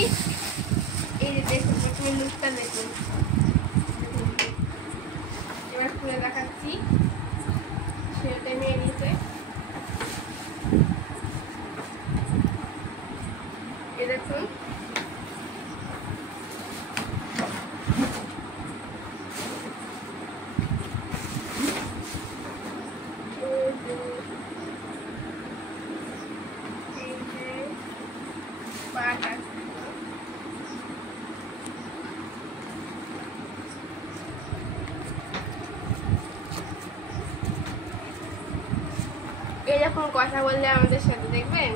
এই যে দেখুন প্রথমে লুকটা দেখুন এবার খুলে দেখাচ্ছি সেটা নিয়ে নিতে এ দেখুন এরকম কথা বললে আমাদের সাথে দেখবেন